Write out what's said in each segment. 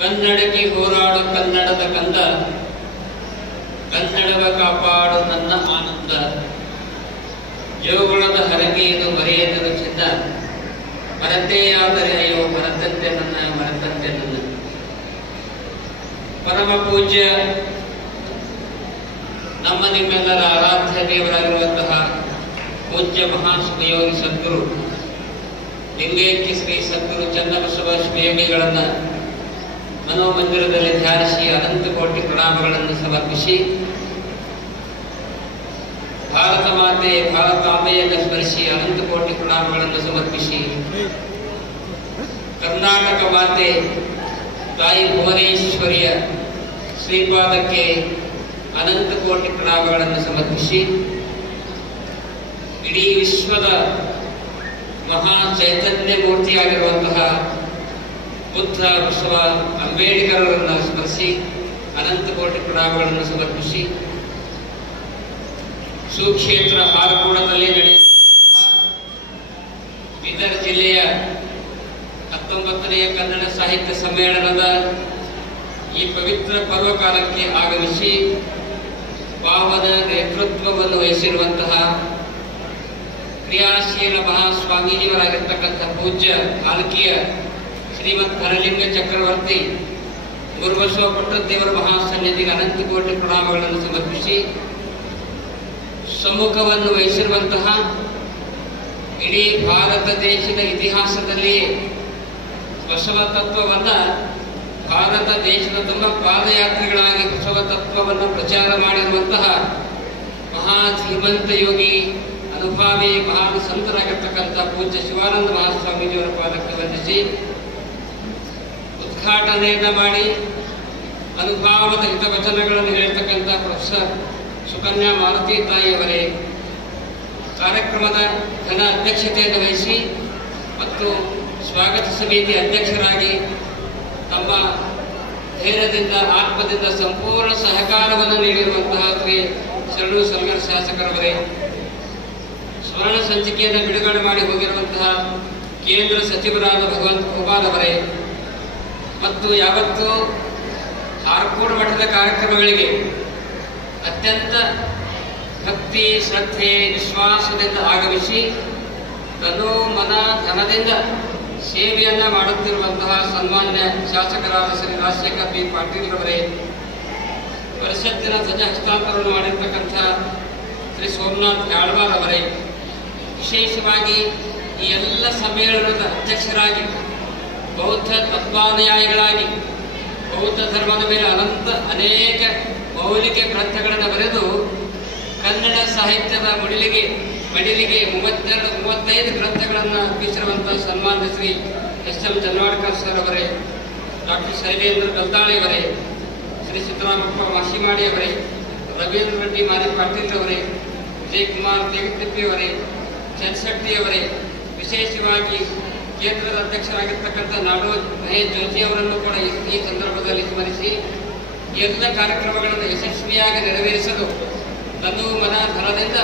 ಕನ್ನಡಕ್ಕೆ ಹೋರಾಡು ಕನ್ನಡದ ಕಂದ, ಕನ್ನಡವ ಕಾಪಾಡು ನನ್ನ ಆನಂದ. ಜೋಗುಳದ ಹರಕೆ ಇದು ಮರೆಯದಿರು ಚಿನ್ನ, ಮರತೆಯಾದರೆ ಅಯ್ಯೋ ಮರತಂತೆ ನನ್ನ, ಮರತಂತೆ ನನ್ನ. ಪರಮ ಪೂಜ್ಯ ನಮ್ಮ ನಿಮ್ಮೆಲ್ಲರ ಆರಾಧ್ಯ ದೇವರಾಗಿರುವಂತಹ ಪೂಜ್ಯ ಮಹಾಶ್ರೀಯೋಗಿ ಸದ್ಗುರು ಲಿಂಗೈಕ್ಯ ಶ್ರೀ ಸದ್ಗುರು ಚನ್ನಬಸವ ಶ್ರೀಯೋಗಿಗಳನ್ನ ಮನೋಮಂದಿರದಲ್ಲಿ ಧ್ಯಾನಿಸಿ ಅನಂತ ಕೋಟಿ ಪ್ರಣಾಮಗಳನ್ನು ಸಮರ್ಪಿಸಿ, ಭಾರತ ಮಾತೆ ಭಾರತಾಂಬೆಯನ್ನು ಸ್ಮರಿಸಿ ಅನಂತ ಕೋಟಿ ಪ್ರಣಾಮಗಳನ್ನು ಸಮರ್ಪಿಸಿ, ಕರ್ನಾಟಕ ಮಾತೆ ತಾಯಿ ಭುವನೇಶ್ವರಿಯ ಶ್ರೀಪಾದಕ್ಕೆ ಅನಂತ ಕೋಟಿ ಪ್ರಣಾಮಗಳನ್ನು ಸಮರ್ಪಿಸಿ, ಇಡೀ ವಿಶ್ವದ ಮಹಾ ಚೈತನ್ಯ ಮೂರ್ತಿಯಾಗಿರುವಂತಹ ಬುದ್ಧ ಬಸವ ಅಂಬೇಡ್ಕರರನ್ನು ಸ್ಮರಿಸಿ ಅನಂತ ಕೋಟಿ ಪ್ರಣಾಮಗಳನ್ನು ಸಮರ್ಪಿಸಿ, ಸುಕ್ಷೇತ್ರ ಹಾರಕೋಣದಲ್ಲಿ ನಡೆಯುತ್ತಿರುವ ಬೀದರ್ ಜಿಲ್ಲೆಯ 19ನೇ ಕನ್ನಡ ಸಾಹಿತ್ಯ ಸಮ್ಮೇಳನದ ಈ ಪವಿತ್ರ ಪರ್ವಕಾಲಕ್ಕೆ ಆಗಮಿಸಿ ಪಾವನ ನೇತೃತ್ವವನ್ನು ವಹಿಸಿರುವಂತಹ ಕ್ರಿಯಾಶೀಲ ಮಹಾಸ್ವಾಮೀಜಿಯವರಾಗಿರ್ತಕ್ಕಂಥ ಪೂಜ್ಯ ಕಾಲಕಿಯ ಶ್ರೀಮದ್ ಧನಲಿಂಗ ಚಕ್ರವರ್ತಿ ಗುರುಬಸವ ಪಟ್ಟದೇವರ ಮಹಾಸನ್ನಿಧಿಗೆ ಅನಂತ ಕೋಟಿ ಪ್ರಣಾಮಗಳನ್ನು ಸಮರ್ಪಿಸಿ, ಸಮ್ಮುಖವನ್ನು ವಹಿಸಿರುವಂತಹ ಇಡೀ ಭಾರತ ದೇಶದ ಇತಿಹಾಸದಲ್ಲಿಯೇ ಬಸವ ತತ್ವವನ್ನ ಭಾರತ ದೇಶದ ತುಂಬ ಪಾದಯಾತ್ರಿಗಳಾಗಿ ಬಸವ ತತ್ವವನ್ನು ಪ್ರಚಾರ ಮಾಡಿರುವಂತಹ ಮಹಾ ಧೀಮಂತ ಯೋಗಿ ಅನುಭಾವಿ ಮಹಾನ್ ಸಂತರಾಗಿರ್ತಕ್ಕಂಥ ಪೂಜ್ಯ ಶಿವಾನಂದ ಮಹಾಸ್ವಾಮೀಜಿಯವರ ಪಾದಕ್ಕೆ ವಂದಿಸಿ ಉದ್ಘಾಟನೆಯನ್ನ ಮಾಡಿ ಅನುಭಾವದ ಹಿತವಚನಗಳನ್ನು ಹೇಳಿರ್ತಕ್ಕಂಥ ಪ್ರೊಫೆಸರ್ ಸುಕನ್ಯಾ ಮಾರುತಿ ತಾಯಿಯವರೇ ಕಾರ್ಯಕ್ರಮದ ಘನ ಅಧ್ಯಕ್ಷತೆಯನ್ನು ವಹಿಸಿ ಮತ್ತು ಸ್ವಾಗತ ಸಮಿತಿ ಅಧ್ಯಕ್ಷರಾಗಿ ತಮ್ಮ ಧೈರ್ಯದಿಂದ ಆತ್ಮದಿಂದ ಸಂಪೂರ್ಣ ಸಹಕಾರವನ್ನು ನೀಡಿರುವಂತಹ ಶ್ರೀ ಶರಣು ಸಲ್ಗರ್ ಶಾಸಕರವರೇ, ಸ್ವರ್ಣ ಸಂಚಿಕೆಯನ್ನು ಬಿಡುಗಡೆ ಮಾಡಿ ಹೋಗಿರುವಂತಹ ಕೇಂದ್ರ ಸಚಿವರಾದ ಭಗವಂತ ಖೂಬಾಲ್ ಅವರೇ, ಮತ್ತು ಯಾವತ್ತೂ ಆರ್ಕೋಡ್ ಮಠದ ಕಾರ್ಯಕ್ರಮಗಳಿಗೆ ಅತ್ಯಂತ ಭಕ್ತಿ ಶ್ರದ್ಧೆ ವಿಶ್ವಾಸದಿಂದ ಆಗಮಿಸಿ ತನು ಮನ ಧನದಿಂದ ಸೇವೆಯನ್ನ ಮಾಡುತ್ತಿರುವಂತಹ ಸನ್ಮಾನ್ಯ ಶಾಸಕರಾದ ಶ್ರೀ ರಾಜಶೇಖರ್ ಬಿ ಪಾಟೀಲ್ ರವರೇ, ಪರಿಷತ್ತಿನ ಧ್ವಜ ಹಸ್ತಾಂತರವನ್ನು ಮಾಡಿರ್ತಕ್ಕಂಥ ಶ್ರೀ ಸೋಮನಾಥ್ ಯಾಳ್ವಾರ್ ಅವರೇ, ವಿಶೇಷವಾಗಿ ಈ ಎಲ್ಲ ಸಮ್ಮೇಳನದ ಅಧ್ಯಕ್ಷರಾಗಿ ಬೌದ್ಧ ತತ್ವಾನುಯಾಯಿಗಳಾಗಿ ಬೌದ್ಧ ಧರ್ಮದ ಮೇಲೆ ಅನೇಕ ಮೌಲಿಕ ಗ್ರಂಥಗಳನ್ನು ಬರೆದು ಕನ್ನಡ ಸಾಹಿತ್ಯದ ಮಡಿಲಿಗೆ 32-35 ಗ್ರಂಥಗಳನ್ನು ಅರ್ಪಿಸಿರುವಂತಹ ಸನ್ಮಾನ್ಯ ಶ್ರೀ ಎಸ್.ಎಂ. ಜನ್ವಾಡ್ಕರ್ ಸರ್ ಅವರೇ, ಡಾಕ್ಟರ್ ಶೈಲೇಂದ್ರ ಗಲ್ದಾಳಿ ಅವರೇ, ಶ್ರೀ ಸಿದ್ದರಾಮಪ್ಪ ಮಾಶಿಮಾಡಿ ಅವರೇ, ರವೀಂದ್ರ ರೆಡ್ಡಿ ಮಾರಿ ಪಾಟೀಲ್ ಅವರೇ, ವಿಜಯಕುಮಾರ್ ದೇಗತಿಪ್ಪಿ ಅವರೇ, ಚನ್ಶೆಟ್ಟಿ ಅವರೇ, ವಿಶೇಷವಾಗಿ ಕೇಂದ್ರದ ಅಧ್ಯಕ್ಷರಾಗಿರ್ತಕ್ಕಂಥ ನಾಡೋಜ್ ಮಹೇಶ್ ಜೋಶಿ ಅವರನ್ನು ಕೂಡ ಈ ಸಂದರ್ಭದಲ್ಲಿ ಸ್ಮರಿಸಿ ಎಲ್ಲ ಕಾರ್ಯಕ್ರಮಗಳನ್ನು ಯಶಸ್ವಿಯಾಗಿ ನೆರವೇರಿಸಲು ತನು ಮನ ಧನದಿಂದ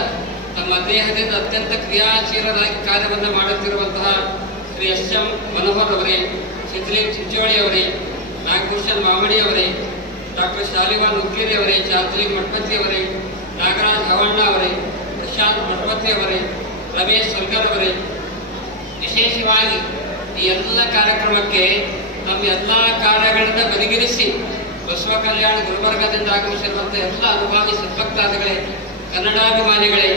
ತಮ್ಮ ದೇಹದಿಂದ ಅತ್ಯಂತ ಕ್ರಿಯಾಶೀಲರಾಗಿ ಕಾರ್ಯವನ್ನು ಮಾಡುತ್ತಿರುವಂತಹ ಶ್ರೀ ಎಸ್.ಎಂ. ಮನೋಹರ್ ಅವರೇ, ಸಿದ್ಧಲಿಂಗ್ ಚಿಂಚೋಳಿ ಅವರೇ, ನಾಗಭೂಷಣ್ ಮಾಮಡಿ ಅವರೇ, ಡಾಕ್ಟರ್ ಶಾಲಿವಾನ್ ಉಕ್ಕೇರಿ ಅವರೇ, ಚಾರ್ಜಲಿಂಗ್ ಮಠಪತಿ ಅವರೇ, ನಾಗರಾಜ್ ಹವಣ್ಣ ಅವರೇ, ಪ್ರಶಾಂತ್ ಮಠಪತಿ ಅವರೇ, ರಮೇಶ್ ಸಲ್ಗರ್ ಅವರೇ, ವಿಶೇಷವಾಗಿ ಈ ಎಲ್ಲ ಕಾರ್ಯಕ್ರಮಕ್ಕೆ ತಮ್ಮ ಎಲ್ಲ ಕಾರ್ಯಗಳಿಂದ ಬದಿಗಿರಿಸಿ ಬಸವ ಕಲ್ಯಾಣ ಗುಲ್ಬರ್ಗದಿಂದ ಆಗಮಿಸಿರುವಂತಹ ಎಲ್ಲ ಅನುಭಾವಿ ಸದ್ಭಕ್ತಾದಿಗಳೇ, ಕನ್ನಡಾಭಿಮಾನಿಗಳೇ,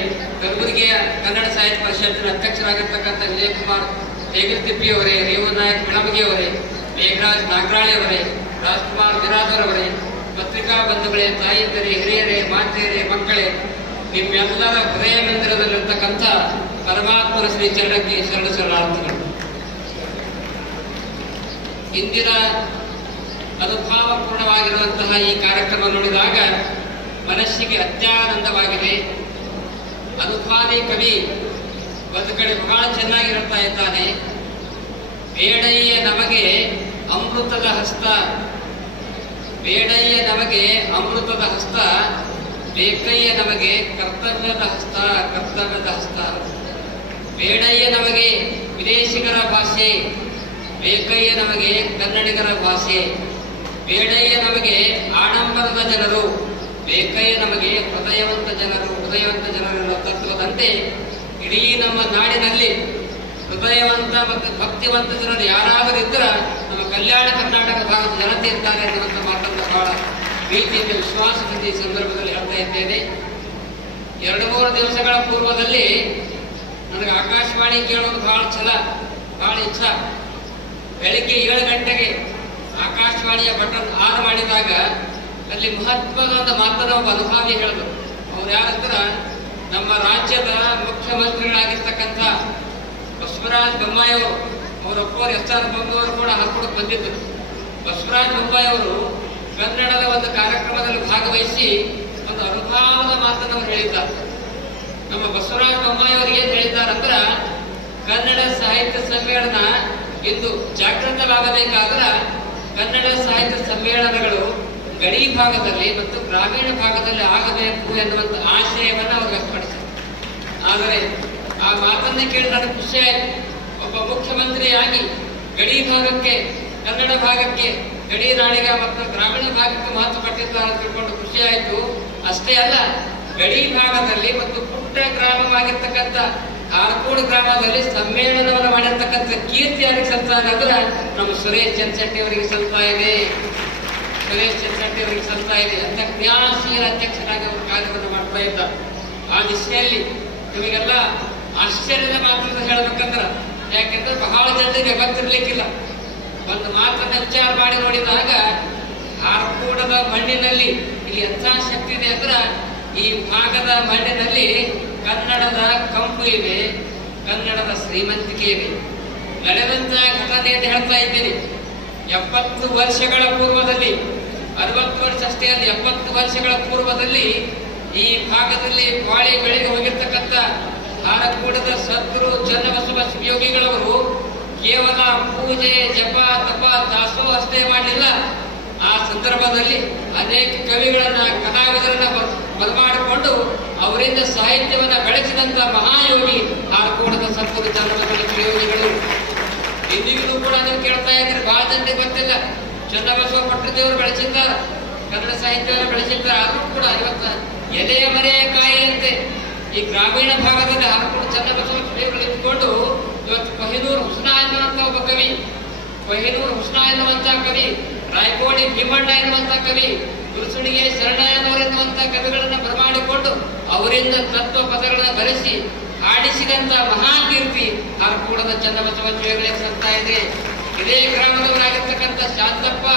ಕಲಬುರಗಿಯ ಕನ್ನಡ ಸಾಹಿತ್ಯ ಪರಿಷತ್ತಿನ ಅಧ್ಯಕ್ಷರಾಗಿರ್ತಕ್ಕಂಥ ವಿಜಯಕುಮಾರ್ ದೇಗತಿಪ್ಪಿ ಅವರೇ, ರೇವನಾಯಕ್ ಮಿಳಮಗಿ ಅವರೇ, ಮೇಘರಾಜ್ ನಾಗರಾಳಿ ಅವರೇ, ರಾಜ್ಕುಮಾರ್ ಬಿರಾದರ್ ಅವರೇ, ಪತ್ರಿಕಾ ಬಂಧುಗಳೇ, ತಾಯಿಯರೇ, ಹಿರಿಯರೇ, ಮಾತೆಯರೇ, ಮಕ್ಕಳೇ, ನಿಮ್ಮೆಲ್ಲರ ಹೃದಯ ಮಂದಿರದಲ್ಲಿರ್ತಕ್ಕಂಥ ಪರಮಾತ್ಮನ ಶ್ರೀ ಚರಣಕ್ಕೆ ಶರಣಾರ್ಥಿಗಳು. ಇಂದಿನ ಅನುಭಾವಪೂರ್ಣವಾಗಿರುವಂತಹ ಈ ಕಾರ್ಯಕ್ರಮ ನೋಡಿದಾಗ ಮನಸ್ಸಿಗೆ ಅತ್ಯಾನಂದವಾಗಿದೆ. ಅನುಭಾವಿ ಕವಿ ಒಂದು ಕಡೆ ಬಹಳ ಚೆನ್ನಾಗಿ ಹೇಳ್ತಾ ಇದ್ದಾನೆ, ಬೇಡಯ್ಯ ನಮಗೆ ಅಮೃತದ ಹಸ್ತ, ಬೇಡಯ್ಯ ನಮಗೆ ಅಮೃತದ ಹಸ್ತ, ಬೇಕಯ್ಯ ನಮಗೆ ಕರ್ತವ್ಯದ ಹಸ್ತ, ಕರ್ತವ್ಯದ ಹಸ್ತ. ಬೇಡಯ್ಯ ನಮಗೆ ವಿದೇಶಿಗರ ಭಾಷೆ, ಬೇಕಯ್ಯ ನಮಗೆ ಕನ್ನಡಿಗರ ಭಾಷೆ. ಬೇಡಯ್ಯ ನಮಗೆ ಆಡಂಬರದ ಜನರು, ಬೇಕಯ್ಯ ನಮಗೆ ಹೃದಯವಂತ ಜನರು ಎನ್ನುವ ತತ್ವದಂತೆ ಇಡೀ ನಮ್ಮ ನಾಡಿನಲ್ಲಿ ಹೃದಯವಂತ ಮತ್ತು ಭಕ್ತಿವಂತ ಜನರು ಯಾರಾದರೂ ಇದ್ದರೆ ನಮ್ಮ ಕಲ್ಯಾಣ ಕರ್ನಾಟಕ ಭಾಗದ ಜನತೆ ಇರ್ತಾರೆ ಎನ್ನುವಂಥ ಮಾತನ್ನು ಬಹಳ ಪ್ರೀತಿಯಿಂದ ವಿಶ್ವಾಸದಿಂದ ಈ ಸಂದರ್ಭದಲ್ಲಿ ಹೇಳ್ತಾ ಇದ್ದೇನೆ. 2-3 ದಿವಸಗಳ ಪೂರ್ವದಲ್ಲಿ ನನಗೆ ಆಕಾಶವಾಣಿ ಕೇಳೋದು ಬಹಳ ಇಚ್ಛಾ. ಬೆಳಿಗ್ಗೆ 7 ಗಂಟೆಗೆ ಆಕಾಶವಾಣಿಯ ಬಟನ್ ಆನ್ ಮಾಡಿದಾಗ ಅಲ್ಲಿ ಮಹತ್ವದ ಒಂದು ಮಾತನ್ನು ಒಬ್ಬ ಅನುಭಾವಿ ಹೇಳಿದ್ರು. ಅವ್ರು ಯಾರಂದ್ರೆ ನಮ್ಮ ರಾಜ್ಯದ ಮುಖ್ಯಮಂತ್ರಿಗಳಾಗಿರ್ತಕ್ಕಂಥ ಬಸವರಾಜ ಬೊಮ್ಮಾಯಿ ಅವರು, ಅವರ ಒಪ್ಪೋರು ಎಸ್.ಆರ್. ಬೊಮ್ಮಾಯಿ ಕೂಡ ಹಾಕೊಂಡು ಬಂದಿದ್ದರು. ಬಸವರಾಜ ಬೊಮ್ಮಾಯಿ ಅವರು ಕನ್ನಡದ ಒಂದು ಕಾರ್ಯಕ್ರಮದಲ್ಲಿ ಭಾಗವಹಿಸಿ ಒಂದು ಅನುಭವದ ಮಾತನ್ನು ಅವರು ಹೇಳಿದ್ದಾರೆ. ನಮ್ಮ ಬಸವರಾಜ ಬೊಮ್ಮಾಯಿ ಅವರು ಏನ್ ಹೇಳಿದ್ದಾರಂದ್ರ, ಕನ್ನಡ ಸಾಹಿತ್ಯ ಸಮ್ಮೇಳನ ಇಂದು ಜಾಗೃತವಾಗಬೇಕಾದ್ರೆ ಕನ್ನಡ ಸಾಹಿತ್ಯ ಸಮ್ಮೇಳನಗಳು ಗಡಿ ಭಾಗದಲ್ಲಿ ಮತ್ತು ಗ್ರಾಮೀಣ ಭಾಗದಲ್ಲಿ ಆಗಬೇಕು ಎನ್ನುವಂತ ಆಶಯವನ್ನು ಅವರು ವ್ಯಕ್ತಪಡಿಸಿದರು. ಆದರೆ ಆ ಮಾತನ್ನೇ ಕೇಳಿ ನನಗೆ ಖುಷಿ ಆಯಿತು. ಒಬ್ಬ ಮುಖ್ಯಮಂತ್ರಿಯಾಗಿ ಗಡಿ ಭಾಗಕ್ಕೆ, ಕನ್ನಡ ಭಾಗಕ್ಕೆ, ಗಡಿ ನಾಡಿಗೆ ಮತ್ತು ಗ್ರಾಮೀಣ ಭಾಗಕ್ಕೆ ಮಹತ್ವ ಕೊಟ್ಟಿದ್ದಾರೆ ಅಂತ ತಿಳ್ಕೊಂಡು ಖುಷಿ ಆಯಿತು. ಅಷ್ಟೇ ಅಲ್ಲ, ಗಡಿ ಭಾಗದಲ್ಲಿ ಮತ್ತು ಪುಟ್ಟ ಗ್ರಾಮವಾಗಿರ್ತಕ್ಕಂಥ ಆರ್ಕೋಡ್ ಗ್ರಾಮದಲ್ಲಿ ಸಮ್ಮೇಳನವನ್ನು ಮಾಡಿರ್ತಕ್ಕಂಥ ಕೀರ್ತಿ ಯಾರಿಗೆ ಸಲ್ತಾ ಅಂದ್ರೆ ನಮ್ಮ ಸುರೇಶ್ ಚಂದ್ರಶೆಟ್ಟಿ ಅವರಿಗೆ ಸಲ್ತಾ ಇದೆ. ಅಂತ ಕ್ರಿಯಾಶೀಲ ಅಧ್ಯಕ್ಷರಾಗಿ ಅವರು ಕಾರ್ಯವನ್ನು ಮಾಡ್ತಾ ಇದ್ದಾರೆ. ಆ ದಿಶೆಯಲ್ಲಿ ನಿಮಗೆಲ್ಲ ಆಶ್ಚರ್ಯದ ಮಾತನ್ನು ಹೇಳಬೇಕಂದ್ರೆ, ಯಾಕೆಂದ್ರೆ ಬಹಳ ಜನರಿಗೆ ಗೊತ್ತಿರ್ಲಿಕ್ಕಿಲ್ಲ. ಒಂದು ಮಾತನ್ನು ವಿಚಾರ ಮಾಡಿ ನೋಡಿದಾಗ ಆರ್ಕೋಡದ ಮಣ್ಣಿನಲ್ಲಿ ಇಲ್ಲಿ ಎಂಥ ಶಕ್ತಿ ಇದೆ ಅಂದ್ರೆ, ಈ ಭಾಗದ ಮಣ್ಣಿನಲ್ಲಿ ಕನ್ನಡದ ಕಂಪು ಇವೆ, ಕನ್ನಡದ ಶ್ರೀಮಂತಿಕೆ ಇವೆ. ನಡೆದಂತಹ ಘಟನೆಯನ್ನು ಹೇಳ್ತಾ ಇದ್ದೀನಿ. 70 ವರ್ಷಗಳ ಪೂರ್ವದಲ್ಲಿ, 60 ವರ್ಷ ಅಷ್ಟೇ ಅಲ್ಲ, 70 ವರ್ಷಗಳ ಪೂರ್ವದಲ್ಲಿ ಈ ಭಾಗದಲ್ಲಿ ಬಾಳಿ ಬೆಳೆಗೆ ಹೋಗಿರ್ತಕ್ಕಂಥ ಆರಕೂಡದ ಸದ್ಗುರು ಚನ್ನಬಸವ ಶಿವಯೋಗಿಗಳವರು ಕೇವಲ ಪೂಜೆ, ಜಪ, ತಪ, ದಾಸೋಹ ಅಷ್ಟೇ ಮಾಡಲಿಲ್ಲ. ಆ ಸಂದರ್ಭದಲ್ಲಿ ಅನೇಕ ಕವಿಗಳನ್ನ, ಕಲಾವಿದರನ್ನ ಬರಮಾಡಿಕೊಂಡು ಅವರಿಂದ ಸಾಹಿತ್ಯವನ್ನ ಬೆಳೆಸಿದಂತ ಮಹಾಯೋಗಿ ಆರಕೂಡದ ಸದ್ಗುರು ಚನ್ನಬಸವ ಶಿವಯೋಗಿಗಳು. ಇಂದಿಗೂ ಕೂಡ ನೀವು ಕೇಳ್ತಾ ಇದ್ದೀರಿ, ಬಹಳ ಜನರಿಗೆ ಗೊತ್ತಿಲ್ಲ. ಚನ್ನಬಸವ ಪಟ್ಟದೇವರು ಬೆಳೆಸಿದ್ದಾರೆ, ಕನ್ನಡ ಸಾಹಿತ್ಯವನ್ನು ಬೆಳೆಸಿದ್ದಾರೆ. ಆದರೂ ಕೂಡ ಇವತ್ತು ಎಲೆ ಮರೆ ಕಾಯಿಯಂತೆ ಈ ಗ್ರಾಮೀಣ ಭಾಗದಲ್ಲಿ ಆರಕೂಡ ಚನ್ನಬಸವ ಶಿವಯೋಗಿಗಳು ಇದ್ದುಕೊಂಡು ಇವತ್ತು ಕೊಹಿನೂರು ಹುಸ್ನಾ ಎನ್ನುವಂತ ಒಬ್ಬ ಕವಿ, ಕೊಹಿನೂರು ಹುಸ್ನಾ ಎನ್ನುವಂತ ಕವಿ, ರಾಯಕೋಡಿ ಭೀಮಣ್ಣ ಎನ್ನುವಂತ ಕವಿ, ಗುರುಸುಣಿಗೆ ಶರಣಯ್ಯನವರು ಎನ್ನುವಂತ ಕವಿಗಳನ್ನ ಬರಮಾಡಿಕೊಂಡು ಅವರಿಂದ ತತ್ವ ಪದಗಳನ್ನು ಬರೆಸಿ ಆಡಿಸಿದಂತ ಮಹಾಕೀರ್ತಿ ಆರಕೂಡದ ಚನ್ನಬಸವ ಶಿವಯೋಗಿಗಳಿಗೆ ಸಲ್ತಾ ಇದೆ. ಇದೇ ಗ್ರಾಮದವರಾಗಿರ್ತಕ್ಕಂಥ ಶಾಂತಪ್ಪ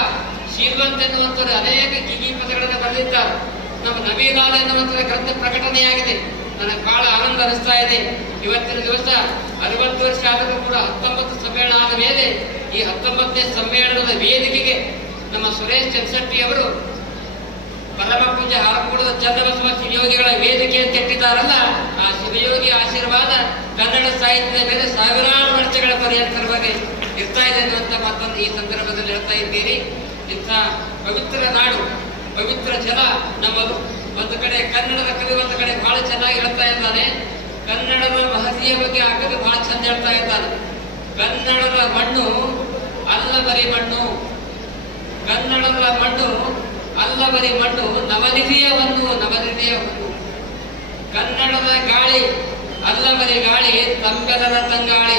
ಶೀಲ್ವಂತ್ ಎನ್ನುವಂಥವ್ರು ಅನೇಕ ಗೀಗಿ ಪದಗಳನ್ನು ಬರೆದಿದ್ದಾರೆ. ನಮ್ಮ ನವೀಲಾಲ್ ಎನ್ನುವಂಥ ಗ್ರಂಥ ಪ್ರಕಟಣೆಯಾಗಿದೆ. ನನಗೆ ಬಹಳ ಆನಂದ ಅನಿಸ್ತಾ ಇದೆ. ಇವತ್ತಿನ ದಿವಸ 60 ವರ್ಷ ಆದರೂ ಕೂಡ 19 ಸಮ್ಮೇಳನ ಆದ ಮೇಲೆ ಈ 19ನೇ ಸಮ್ಮೇಳನದ ವೇದಿಕೆಗೆ ನಮ್ಮ ಸುರೇಶ್ ಚಂದ್ರಶೆಟ್ಟಿ ಅವರು ಪರಮ ಪೂಜ್ಯ ಆರಕೂಡದ ಚನ್ನಬಸವ ಶಿವಯೋಗಿಗಳ ವೇದಿಕೆ ಅಂತ ಇಟ್ಟಿದ್ದಾರಲ್ಲ, ಆ ಶಿವಯೋಗಿ ಆಶೀರ್ವಾದ ಕನ್ನಡ ಸಾಹಿತ್ಯದ ಮೇಲೆ ಸಾವಿರಾರು ವರ್ಷಗಳ ಪರ್ಯಂತರವಾಗಿ ಇರ್ತಾ ಇದೆ ಅನ್ನುವಂಥ ಮಾತನ್ನು ಈ ಸಂದರ್ಭದಲ್ಲಿ ಹೇಳ್ತಾ ಇದ್ದೀರಿ. ಇಂಥ ಪವಿತ್ರ ನಾಡು, ಪವಿತ್ರ ಜಲ ನಮ್ಮದು. ಒಂದು ಕಡೆ ಕನ್ನಡದ ಕವಿ, ಒಂದು ಕಡೆ ಬಹಳ ಚೆನ್ನಾಗಿ ಹೇಳ್ತಾ ಇದ್ದಾನೆ. ಕನ್ನಡದ ಮಹತಿಯ ಬಗ್ಗೆ ಆ ಕವಿ ಬಹಳ ಚಂದ ಹೇಳ್ತಾ ಇದ್ದಾನೆ. ಕನ್ನಡದ ಮಣ್ಣು ಅಲ್ಲ ಬರಿ ಮಣ್ಣು, ಕನ್ನಡದ ಮಣ್ಣು ಅಲ್ಲ ಬರಿ ಮಣ್ಣು, ನವನಿಧಿಯ ಒಂದು, ನವನಿಧಿಯ ಒಂದು. ಕನ್ನಡದ ಗಾಳಿ ಅಲ್ಲ ಬರಿ ಗಾಳಿ, ತಂಬೆಲರ ತಂಗಾಳಿ.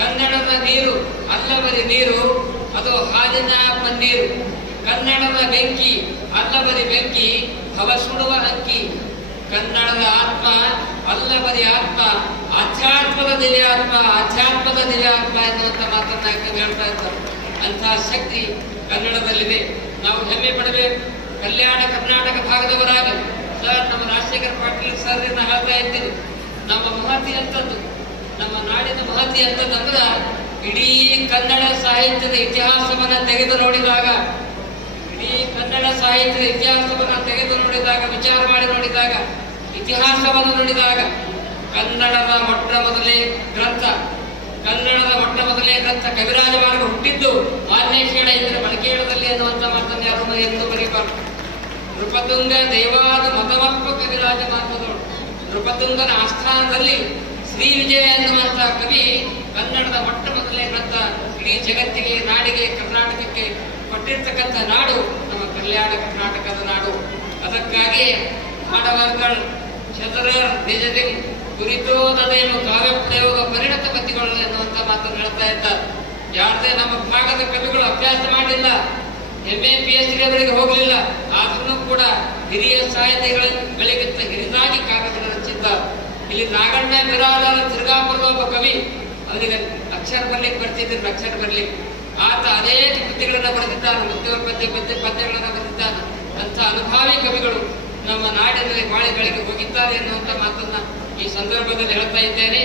ಕನ್ನಡದ ನೀರು ಅಲ್ಲ ಬರಿ ನೀರು, ಅದು ಹಾಲಿನ ಪನ್ನೀರು. ಕನ್ನಡದ ಬೆಂಕಿ ಅಲ್ಲ ಬರಿ ಬೆಂಕಿ, ಭವ ಸುಡುವ ಅಕ್ಕಿ. ಕನ್ನಡದ ಆತ್ಮ ಅಲ್ಲ ಬರಿ ಆತ್ಮ, ಆಧ್ಯಾತ್ಮದ ದಿವ್ಯಾತ್ಮ, ಆಧ್ಯಾತ್ಮದ ದಿವ್ಯಾತ್ಮ ಎನ್ನುವಂತ ಮಾತನ್ನ ಹೇಳ್ತಾ ಇದ್ದಾರೆ. ಅಂತಹ ಶಕ್ತಿ ಕನ್ನಡದಲ್ಲಿದೆ. ನಾವು ಹೆಮ್ಮೆ ಪಡಬೇಕು. ಕಲ್ಯಾಣ ಕರ್ನಾಟಕ ಭಾಗದವರಾಗ ಸರ್, ನಮ್ಮ ರಾಜಶೇಖರ ಪಾಟೀಲ್ ಸರ್ ಹೇಳ್ತಾ ಇದ್ದೀನಿ, ನಮ್ಮ ಮಹತಿ ಅಂತದ್ದು, ನಮ್ಮ ನಾಡಿನ ಮಹತಿ ಅಂತಂದ್ರ ಇಡೀ ಕನ್ನಡ ಸಾಹಿತ್ಯದ ಇತಿಹಾಸವನ್ನ ತೆಗೆದು ನೋಡಿದಾಗ, ಇಡೀ ಕನ್ನಡ ಸಾಹಿತ್ಯದ ಇತಿಹಾಸವನ್ನ ತೆಗೆದು ನೋಡಿದಾಗ, ವಿಚಾರ ಮಾಡಿ ನೋಡಿದಾಗ, ಇತಿಹಾಸವನ್ನು ನೋಡಿದಾಗ, ಕನ್ನಡದ ಮೊಟ್ಟ ಮೊದಲೇ ಗ್ರಂಥ, ಕನ್ನಡದ ಮೊಟ್ಟ ಮೊದಲೇ ಗ್ರಂಥ ಕವಿರಾಜಮಾರ್ಗ ಹುಟ್ಟಿದ್ದು ಮಾನ್ಯೇಶ್ವರ ಇದ್ರೆ ಬಳಕೇಳದಲ್ಲಿ ಅನ್ನುವಂತ ಮಾತನ್ನು ಯಾರು ಎಂದು ಬರೀಬಾರ್ದು. ನೃಪತುಂಗ ದೇವಾದ ಮತಮಪ್ಪ ಕವಿರಾಜ ಮಾರ್ಗದೋಳು. ನೃಪತುಂಗನ ಆಸ್ಥಾನದಲ್ಲಿ ಶ್ರೀ ವಿಜಯ ಎನ್ನುವಂತ ಕವಿ ಕನ್ನಡದ ಮೊಟ್ಟ ಮೊದಲನೇ ಗ್ರಂಥ ಇಡೀ ಜಗತ್ತಿಗೆ, ನಾಡಿಗೆ, ಕರ್ನಾಟಕಕ್ಕೆ ಕೊಟ್ಟ ಕೊಟ್ಟಿರ್ತಕ್ಕಂಥ ನಾಡು ನಮ್ಮ ಕಲ್ಯಾಣ ಕರ್ನಾಟಕದ ನಾಡು. ಅದಕ್ಕಾಗಿ ಹಾಡವರ್ಗಳು ಚಂದ್ರ ನಿಜದಿ ಕುರಿತೋದೇನು ಕಾವ್ಯ ಪ್ರಯೋಗ ಪರಿಣತ ಕಥೆಗಳು ಎನ್ನುವಂತ ಮಾತನ್ನು ಹೇಳ್ತಾ ಇದ್ದಾರೆ. ಯಾರದೇ ನಮ್ಮ ಭಾಗದ ಕವಿಗಳು ಅಭ್ಯಾಸ ಮಾಡಲಿಲ್ಲ, MA PhD ಅವರಿಗೆ ಹೋಗಲಿಲ್ಲ, ಆದ್ರೂ ಕೂಡ ಹಿರಿಯ ಸಾಹಿತಿಗಳಿಗಿಂತ ಹಿರಿದಾಗಿ ಕಾವ್ಯಗಳನ್ನು ರಚಿಸಿದ್ದಾರೆ. ಇಲ್ಲಿ ನಾಗಣ್ಣ ಬಿರಾದಾರ ತಿರುಗಾಪುರದ ಒಬ್ಬ ಕವಿ, ಅವನಿಗೆ ಅಕ್ಷರ ಬರ್ಲಿಕ್ಕೆ ಬರ್ತಿದ್ರು, ಅಕ್ಷರ ಬರ್ಲಿಕ್ಕೆ ಆತ ಅದೇ ಕೃತಿಗಳನ್ನ ಬರೆದಿದ್ದಾನೆ, ಮುದ್ದೆಯವರ ಪದ್ಯಗಳನ್ನ ಬರೆದಿದ್ದಾನೆ. ಅಂತ ಅನುಭಾವಿ ಕವಿಗಳು ನಮ್ಮ ನಾಡಿನಲ್ಲಿ ಬಾಳೆಗಳಿಗೆ ಹೋಗಿದ್ದಾರೆ ಎನ್ನುವಂತ ಮಾತನ್ನ ಈ ಸಂದರ್ಭದಲ್ಲಿ ಹೇಳ್ತಾ ಇದ್ದೇನೆ.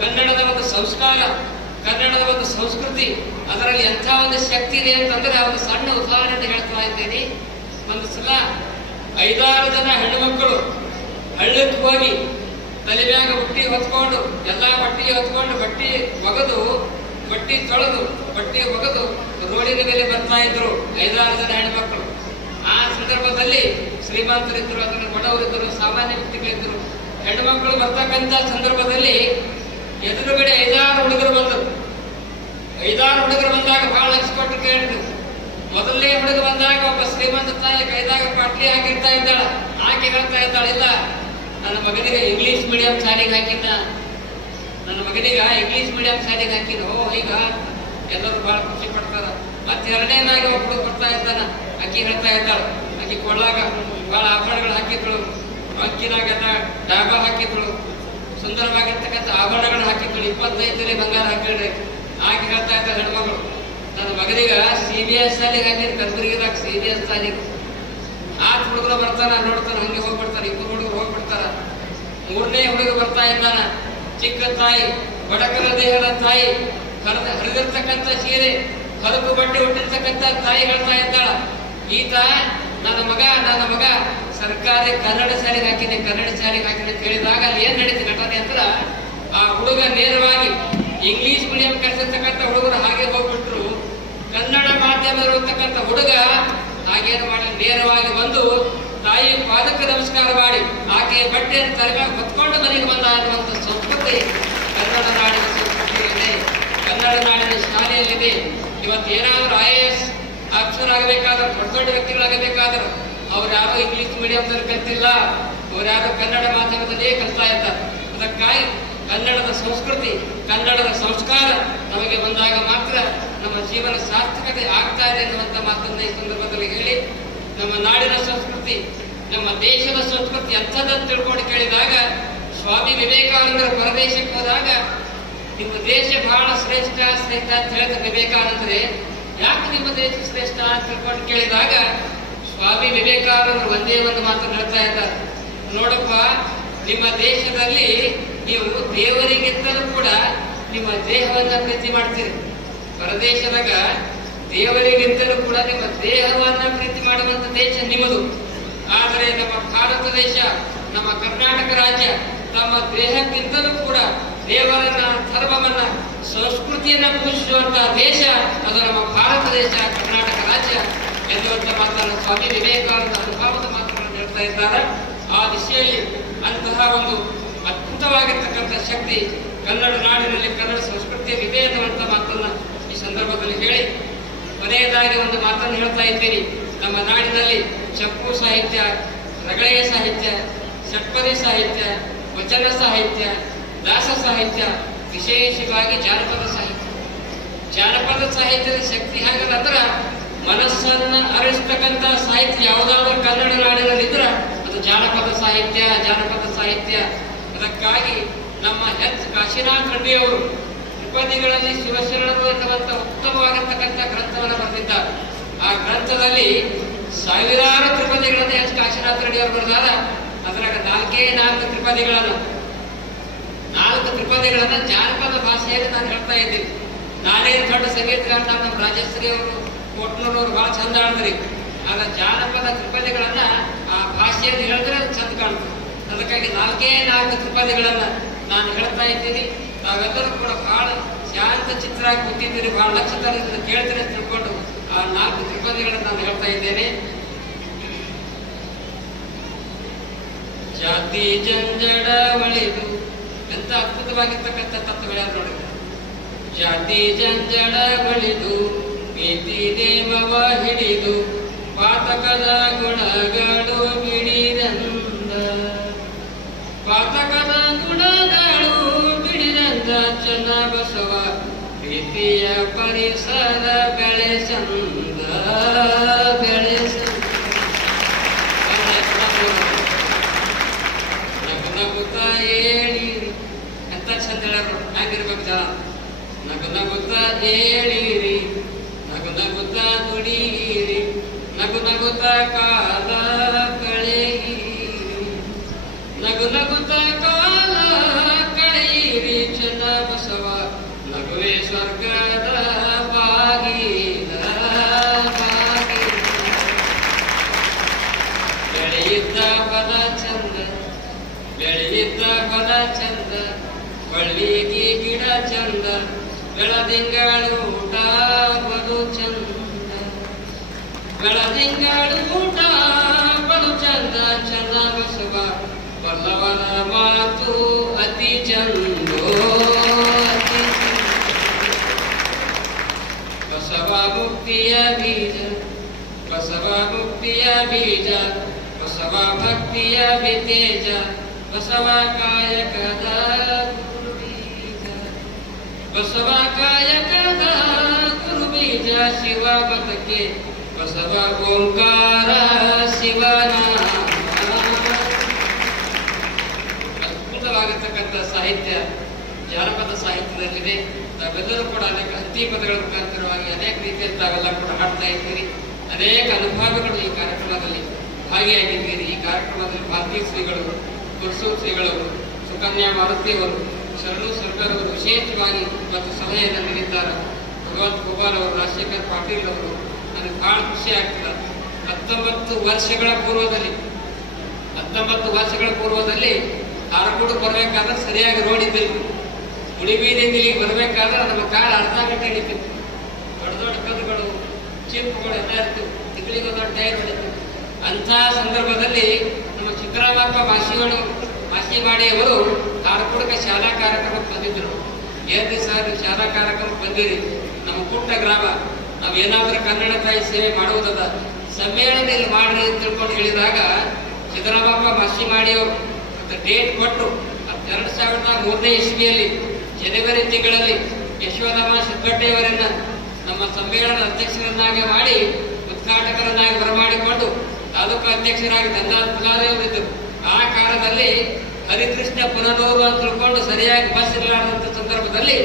ಕನ್ನಡದ ಒಂದು ಸಂಸ್ಕಾರ, ಕನ್ನಡದ ಒಂದು ಸಂಸ್ಕೃತಿ, ಅದರಲ್ಲಿ ಎಂಥ ಒಂದು ಶಕ್ತಿ ಇದೆ ಅಂತಂದ್ರೆ ಒಂದು ಸಣ್ಣ ಉದಾಹರಣೆ ಹೇಳ್ತಾ ಇದ್ದೇನೆ. ಒಂದು ಸಲ 5-6 ಜನ ಹೆಣ್ಣು ಮಕ್ಕಳು ಹಳ್ಳಕ್ಕೆ ಹೋಗಿ ತಲೆ ಮ್ಯಾಗ ಬಟ್ಟಿ ಹೊತ್ಕೊಂಡು, ಎಲ್ಲಾ ಬಟ್ಟಿ ಹೊತ್ಕೊಂಡು ಬಟ್ಟಿ ಒಗೆದು ಬಟ್ಟಿ ತೊಳೆದು ಬಟ್ಟಿ ಒಗೆದು ರೋಡಿನ ಮೇಲೆ ಬರ್ತಾ ಇದ್ರು 5-6 ಜನ ಹೆಣ್ಮಕ್ಳು. ಆ ಸಂದರ್ಭದಲ್ಲಿ ಶ್ರೀಮಂತರಿದ್ರು, ಅದನ್ನು ಬಡವರಿದ್ದರು, ಸಾಮಾನ್ಯ ವ್ಯಕ್ತಿಗಳಿದ್ರು. ಹೆಣ್ಣು ಮಕ್ಕಳು ಬರ್ತಕ್ಕಂಥ ಸಂದರ್ಭದಲ್ಲಿ ಎದುರುಗಡೆ 5-6 ಹುಡುಗರು ಬಂದರು. 5-6 ಹುಡುಗರು ಬಂದಾಗ ಬಹಳ ಲಕ್ಷ ಕೇಳಿದ್ರು. ಮೊದಲನೇ ಹುಡುಗ ಬಂದಾಗ ಒಬ್ಬ ಶ್ರೀಮಂತ ತಾಯಿ ಕೈದಾಗ ಪಾಟ್ಲಿ ಹಾಕಿರ್ತಾ ಇದ್ದಾಳ. ಆಕೆ ಹೇಳ್ತಾ ಇದ್ದಾಳ, ಇಲ್ಲ ನನ್ನ ಮಗನಿಗೆ ಇಂಗ್ಲಿಷ್ ಮೀಡಿಯಂ ಶಾಲೆಗೆ ಹಾಕಿದ್ದ, ನನ್ನ ಮಗನಿಗ ಇಂಗ್ಲಿಷ್ ಮೀಡಿಯಂ ಶಾಲೆಗೆ ಹಾಕಿದ. ಈಗ ಎಲ್ಲರೂ ಬಹಳ ಖುಷಿ ಪಡ್ತಾರ. ಮತ್ತೆ ಎರಡನೇದಾಗಿ ಒಬ್ಬ ಹುಡುಗ ಬರ್ತಾ ಇದ್ದಾನ, ಅಕ್ಕಿ ಹೇಳ್ತಾ ಇದ್ದಾಳ, ಅಕ್ಕಿ ಕೊಳ್ಳಾಗ ಬಹಳ ಆಭರಣಗಳು ಹಾಕಿದ್ರು, ಅಕ್ಕಿನಾಗೆಲ್ಲ ಡಾಬಾ ಹಾಕಿದ್ರು, ಸುಂದರವಾಗಿರ್ತಕ್ಕಂಥ ಆಭರಣಗಳು ಹಾಕಿದ್ರು, 25 ತೊಲೆ ಬಂಗಾರ ಹಾಕಿಡ್ರಿ. ಆಕೆ ಹೇಳ್ತಾ ಇದ್ದ ಹೆಣ್ಮಗಳು, ನನ್ನ ಮಗನಿಗ CBS ಶಾಲೆಗೆ ಹಾಕಿದ್ರು, ಕಲಬುರಗಿದಾಗ CBS ಶಾಲೆಗೆ. ಆ ಹುಡುಗರು ಬರ್ತಾನ, ನೋಡ್ತಾನ, ಹಂಗೆ ಹೋಗ್ಬಿಡ್ತಾರ. 2 ಹುಡುಗರು ಹೋಗ್ಬಿಡ್ತಾರ. 3ನೇ ಹುಡುಗ ಬರ್ತಾ ಇದ್ದಾನ, ಚಿಕ್ಕ ತಾಯಿ, ಬಡಕರ ದೇಹದ ತಾಯಿ, ಹರಿದಿರ್ತಕ್ಕಂಥ ಸೀರೆ, ಹರಕು ಬಟ್ಟೆ ಹುಟ್ಟಿರ್ತಕ್ಕಂಥ ತಾಯಿ ಹೇಳ್ತಾ ಇದ್ದಾಳ, ಈತ ನನ್ನ ಮಗ ಸರ್ಕಾರಿ ಕನ್ನಡ ಶಾಲೆಗೆ ಹಾಕಿದೆ ಅಂತ ಹೇಳಿದಾಗ ಅಲ್ಲಿ ಏನ್ ನಡೀತಿ ಘಟನೆ ಅಂದ್ರೆ, ಆ ಹುಡುಗ ನೇರವಾಗಿ ಇಂಗ್ಲಿಷ್ ಮೀಡಿಯಂ ಕಲಿಸಿರ್ತಕ್ಕಂಥ ಹುಡುಗರು ಹಾಗೆ ಹೋಗ್ಬಿಟ್ರು. ಕನ್ನಡ ಮಾಧ್ಯಮದಲ್ಲಿರ್ತಕ್ಕಂಥ ಹುಡುಗ ಹಾಗೇನು ಮಾಡಿ ನೇರವಾಗಿ ಬಂದು ತಾಯಿ ಪಾದಕ್ಕೆ ನಮಸ್ಕಾರ ಮಾಡಿ ಆಕೆಯ ಬಟ್ಟೆಯನ್ನು ತಲೆಮ್ಯಾಗ ಹೊತ್ಕೊಂಡು ಮನೆಗೆ ಬಂದ ಅನ್ನುವಂಥ ಸಂಸ್ಕೃತಿ ಕನ್ನಡ ನಾಡಿನ ಸಂಸ್ಕೃತಿಯಲ್ಲಿದೆ, ಕನ್ನಡ ನಾಡಿನ ಶಾಲೆಯಲ್ಲಿದೆ. ಇವತ್ತು ಏನಾದರೂ IAS ಆಫೀಸರ್ ಆಗಬೇಕಾದ್ರೆ, ದೊಡ್ಡ ವ್ಯಕ್ತಿಗಳಾಗಬೇಕಾದ್ರೆ ಅವ್ರು ಯಾರೋ ಇಂಗ್ಲಿಷ್ ಮೀಡಿಯಂದಲ್ಲಿ ಕಲ್ತಿಲ್ಲ, ಅವ್ರು ಯಾರೋ ಕನ್ನಡ ಮಾಧ್ಯಮದಲ್ಲೇ ಕಲ್ತಾ ಇದ್ದಾರೆ. ಅದಕ್ಕಾಗಿ ಕನ್ನಡದ ಸಂಸ್ಕೃತಿ, ಕನ್ನಡದ ಸಂಸ್ಕಾರ ನಮಗೆ ಬಂದಾಗ ಮಾತ್ರ ನಮ್ಮ ಜೀವನ ಸಾರ್ಥಕತೆ ಆಗ್ತಾ ಇದೆ ಎನ್ನುವಂತ ಮಾತನ್ನ ಈ ಸಂದರ್ಭದಲ್ಲಿ ಹೇಳಿ, ನಮ್ಮ ನಾಡಿನ ಸಂಸ್ಕೃತಿ, ನಮ್ಮ ದೇಶದ ಸಂಸ್ಕೃತಿ ಎಂಥದಂತ ತಿಳ್ಕೊಂಡು ಕೇಳಿದಾಗ, ಸ್ವಾಮಿ ವಿವೇಕಾನಂದರ ಪರದೇಶಕ್ಕೆ ಹೋದಾಗ ನಿಮ್ಮ ದೇಶ ಬಹಳ ಶ್ರೇಷ್ಠ ಅಂತ ಹೇಳಿದ ವಿವೇಕಾನಂದರೆ, ಯಾಕೆ ನಿಮ್ಮ ದೇಶ ಶ್ರೇಷ್ಠ ಅಂತ ತಿಳ್ಕೊಂಡು ಕೇಳಿದಾಗ ಸ್ವಾಮಿ ವಿವೇಕಾನಂದರು ಒಂದೇ ಒಂದು ಮಾತನ್ನು ಹೇಳ್ತಾ ಇದ್ದಾರೆ, ನೋಡಪ್ಪ, ನಿಮ್ಮ ದೇಶದಲ್ಲಿ ನೀವು ದೇವರಿಗಿಂತಲೂ ಕೂಡ ನಿಮ್ಮ ದೇಹವನ್ನ ಪ್ರೀತಿ ಮಾಡ್ತೀರಿ. ಪರದೇಶದಾಗ ದೇವರಿಗಿಂತಲೂ ಕೂಡ ನಿಮ್ಮ ದೇಹವನ್ನ ಪ್ರೀತಿ ಮಾಡುವಂತ ದೇಶ ನಿಮ್ಮದು. ಆದರೆ ನಮ್ಮ ಭಾರತ ದೇಶ, ನಮ್ಮ ಕರ್ನಾಟಕ ರಾಜ್ಯ ತಮ್ಮ ದೇಹಕ್ಕಿಂತಲೂ ಕೂಡ ದೇವರನ್ನ, ಧರ್ಮವನ್ನ, ಸಂಸ್ಕೃತಿಯನ್ನ ಪೂಜಿಸುವಂತಹ ದೇಶ ಅದು ನಮ್ಮ ಭಾರತ ದೇಶ, ಕರ್ನಾಟಕ ರಾಜ್ಯ ಎನ್ನುವಂತ ಮಾತನ್ನು ಸ್ವಾಮಿ ವಿವೇಕಾನಂದ ಅನುಭವದ ಮಾತುಗಳನ್ನು ಹೇಳ್ತಾ ಇದ್ದಾರೆ. ಆ ದಿಶೆಯಲ್ಲಿ ಅಂತಹ ಒಂದು ಅದ್ಭುತವಾಗಿರ್ತಕ್ಕಂಥ ಶಕ್ತಿ ಕನ್ನಡ ನಾಡಿನಲ್ಲಿ, ಕನ್ನಡ ಸಂಸ್ಕೃತಿಯಲ್ಲಿದೆ ಎನ್ನುವಂತ ಮಾತನ್ನ ಈ ಸಂದರ್ಭದಲ್ಲಿ ಹೇಳಿ, ಕೊನೆಯದಾಗಿ ಒಂದು ಮಾತನ್ನು ಹೇಳ್ತಾ ಇದ್ದೀನಿ. ನಮ್ಮ ನಾಡಿನಲ್ಲಿ ಚಪ್ಪು ಸಾಹಿತ್ಯ, ರಗಳೆಯ ಸಾಹಿತ್ಯ, ಷಟ್ಪದಿ ಸಾಹಿತ್ಯ, ವಚನ ಸಾಹಿತ್ಯ, ದಾಸ ಸಾಹಿತ್ಯ, ವಿಶೇಷವಾಗಿ ಜಾನಪದ ಸಾಹಿತ್ಯದ ಶಕ್ತಿ ಹಾಗಂದ್ರೆ ಮನಸ್ಸನ್ನ ಅರಿಸ್ತಕ್ಕಂಥ ಸಾಹಿತ್ಯ ಯಾವುದಾದ್ರೂ ಕನ್ನಡ ನಾಡಿನಲ್ಲಿದ್ರ ಅದು ಜಾನಪದ ಸಾಹಿತ್ಯ. ಅದಕ್ಕಾಗಿ ನಮ್ಮ ಕಾಶಿನಾಥ್ ರೆಡ್ಡಿ ಅವರು ತ್ರಿಪದಿಗಳಲ್ಲಿ ಶಿವಶರಣರು ಎನ್ನುವಂತ ಉತ್ತಮವಾಗಿರ್ತಕ್ಕಂಥ ಗ್ರಂಥವನ್ನು ಬರೆದಿದ್ದಾರೆ. ಆ ಗ್ರಂಥದಲ್ಲಿ ಸಾವಿರಾರು ತ್ರಿಪದಿಗಳನ್ನು ಕಾಶಿನಾಥ್ ರೆಡ್ಡಿ ಅವರು ಬರೆದಾರ. ಅದರಾಗ 4 ತ್ರಿಪದಿಗಳನ್ನ ಜಾನಪದ ಭಾಷೆಯಲ್ಲಿ ನಾನು ಹೇಳ್ತಾ ಇದ್ದೀನಿ. ನಾನೇ ದೊಡ್ಡ ಸಂಗೀತಗಾರ, ನಮ್ಮ ರಾಜಶ್ರೀ ಅವರು, ಕೋಟ್ನೂರವರು ಬಹಳ ಚಂದ ಆಡಿದ್ರಿ. ಆಗ ಜಾನಪದ ತ್ರಿಪದಿಗಳನ್ನ ಆ ಭಾಷೆಯಲ್ಲಿ ಹೇಳಿದ್ರೆ ಅದು ಚಂದ ಕಾಣ್ತದೆ. ಅದಕ್ಕಾಗಿ 4 ತ್ರಿಪದಿಗಳನ್ನ ನಾನು ಹೇಳ್ತಾ ಇದ್ದೀನಿ. ತಾವೆಲ್ಲರೂ ಕೂಡ ಬಹಳ ಶಾಂತ ಚಿತ್ರ ಕೂತಿದ್ದೀರಿ, ಬಹಳ ಲಕ್ಷದಲ್ಲಿ ಕೇಳ್ತೀರಿ ಅಂತ ತಿಳ್ಕೊಂಡು ಆ 4 ತ್ರಿಪದಿಗಳನ್ನು ನಾನು ಹೇಳ್ತಾ ಇದ್ದೇನೆ. ಜಾತಿ ಜಂಜಡ ಒಳಿದು ಎಂತ ಅದ್ಭುತವಾಗಿರ್ತಕ್ಕಂಥ ತತ್ವಗಳು ನೋಡಿದ್ರು. ಜಾತಿ ಜಂಜಡ ಒಳಿದು ಪ್ರೀತಿ ದೇವವ ಹಿಡಿದು ಪಾತಕದ ಗುಣಗಳು ಬಿಡಿರಂದ ಪಾತಕದ ಗುಣಗಳು ಬಿಡಿರಂದ ಚನ್ನ ಬಸವ ಪ್ರೀತಿಯ ಪರಿಸರ ಬೆಳೆಸಂದ ನಗುತ್ತ ಹೇಳಿರಿ ಅಂತ ಚಂದ ಹೇಳರು ಆಗಿರ್ಬೇಕು ಜನ ನಗುತ್ತ ಹೇಳಿರಿ ನಗುತ್ತ ದುಡಿಯಿರಿ ನಗುತ್ತ ಕಾಲ ಕಳೆಯಿರಿ ನಗುತ್ತ ಕಾಲ ಕಳೆಯಿರಿ ಚನ್ನ ಬಸವ ನಗುವೆ ಸ್ವರ್ಗದ ಬಾಗಿಲ ಬೆಳೆಯಿದ್ದ ಪದ ಚಂದ ಬೆಳೆಯಿದ್ದ ಪದ ಚಂದ ಬಳ್ಳಿಗೆ ಗಿಡ ಚಂದ ಬೆಳದಿಂಗಳು ಊಟ ಬದು ಚಂದ ಬೆಳದಿಂಗಳು ಊಟ ಬದು ಚಂದ ಚಂದ ಬಸವ ಬಲ್ಲವನ ಮಾತು ಅತಿ ಚಂದೋ ಅತಿ ಬಸವ ಮುಕ್ತಿಯ ಬೀಜ ಬಸವ ಮುಕ್ತಿಯ ಬೀಜ ಬಸವ ಭಕ್ತಿಯ ಬಿತೇಜ ಬಸವ ಕಾಯಕದ ಗುರು ಬೀಜ ಬಸವ ಕಾಯಕದ ಗುರು ಬೀಜ ಶಿವ ಬತಕೆ ಬಸವ ಓಂಕಾರ ಶಿವನಾಮ ಅದ್ಭುತವಾಗಿರ್ತಕ್ಕಂಥ ಸಾಹಿತ್ಯ ಜಾನಪದ ಸಾಹಿತ್ಯದಲ್ಲಿದೆ. ತಾವೆಲ್ಲರೂ ಕೂಡ ಅನೇಕ ಹಂತಿ ಪದಗಳ ಮುಖಾಂತರವಾಗಿ ಅನೇಕ ರೀತಿಯಲ್ಲಿ ತಾವೆಲ್ಲ ಕೂಡ ಹಾಡ್ತಾ ಇದ್ದೀರಿ. ಅನೇಕ ಅನುಭವಗಳು ಈ ಕಾರ್ಯಕ್ರಮದಲ್ಲಿ ಭಾಗಿಯಾಗಿದ್ದೀರಿ. ಈ ಕಾರ್ಯಕ್ರಮದಲ್ಲಿ ಭಾರತೀಯ ಶ್ರೀಗಳು, ಕುರ್ಸೂರು ಶ್ರೀಗಳವರು, ಸುಕನ್ಯಾ ಮಾರುತಿಯವರು, ಶರಣು ಸರ್ಕಾರವರು ವಿಶೇಷವಾಗಿ ಮತ್ತು ಸಲಹೆಯನ್ನು ನೀಡಿದ್ದಾರೆ. ಭಗವಂತ ಗೋಪಾಲ್ ಅವರು, ರಾಜಶೇಖರ್ ಪಾಟೀಲ್ ಅವರು, ನನಗೆ ಬಹಳ ಖುಷಿ ಆಗ್ತದೆ. 19 ವರ್ಷಗಳ ಪೂರ್ವದಲ್ಲಿ ಆರಕೂಡು ಬರಬೇಕಾದ್ರೆ ಸರಿಯಾಗಿ ರೋಡ್ ಇದ್ದಿಲ್ಲ. ಉಳಿಬೀದಿಯಿಂದ ಇಲ್ಲಿಗೆ ಬರಬೇಕಾದ್ರೆ ನಮ್ಮ ಕಾಲ ಅರ್ಧ ಗಂಟೆ ಹಿಡಿತಿತ್ತು. ದೊಡ್ಡ ದೊಡ್ಡ ಕಲ್ಲುಗಳು, ಚಿಪ್ಪುಗಳು ಎಲ್ಲ ಇರ್ತಿತ್ತು. ತಿಂಗಳಿಗೆ ಒಂದೊಂದು ಟೈರ್ ಹೊಡಿತು. ಅಂಥ ಸಂದರ್ಭದಲ್ಲಿ ನಮ್ಮ ಚಿಕ್ಕರಾಮಪ್ಪ ಮಾಸಿಮಾಡಿಯವರು ಆರಕೂಡಕ್ಕೆ ಶಾಲಾ ಕಾರ್ಯಕ್ರಮಕ್ಕೆ ಬಂದಿದ್ರು. ಏನ್ರಿ ಸರ್ ಶಾಲಾ ಕಾರ್ಯಕ್ರಮಕ್ಕೆ ಬಂದಿರಿ, ನಮ್ಮ ಪುಟ್ಟ ಗ್ರಾಮ, ನಾವು ಏನಾದ್ರೂ ಕನ್ನಡ ತಾಯಿ ಸೇವೆ ಮಾಡುವುದದ, ಸಮ್ಮೇಳನ ಇಲ್ಲಿ ಮಾಡ್ರಿ ಅಂತ ತಿಳ್ಕೊಂಡು ಹೇಳಿದಾಗ ಸಿದ್ದರಾಮಪ್ಪ ಮಾಸಿಮಾಡಿಯವರು ಡೇಟ್ ಕೊಟ್ಟು 2003ನೇ ಇಸ್ವಿಯಲ್ಲಿ ಜನವರಿ ತಿಂಗಳಲ್ಲಿ ಯಶೋಧಮ್ಮ ಸಿದ್ದಗಟ್ಟೆಯವರನ್ನ ನಮ್ಮ ಸಮ್ಮೇಳನ ಅಧ್ಯಕ್ಷರನ್ನಾಗಿ ಮಾಡಿ ಉದ್ಘಾಟಕರನ್ನಾಗಿ ಬರಮಾಡಿಕೊಂಡು ತಾಲೂಕು ಅಧ್ಯಕ್ಷರಾಗಿ ದಂಡಾಲ್ ಪುಲಾದೇವರಿದ್ದರು. ಆ ಕಾಲದಲ್ಲಿ ಹರಿಕೃಷ್ಣ ಪುನನೂರು ಅಂತ ತಿಳ್ಕೊಂಡು ಸರಿಯಾಗಿ ಬಸ್ ಇರಲಾರಂತ ಸಂದರ್ಭದಲ್ಲಿ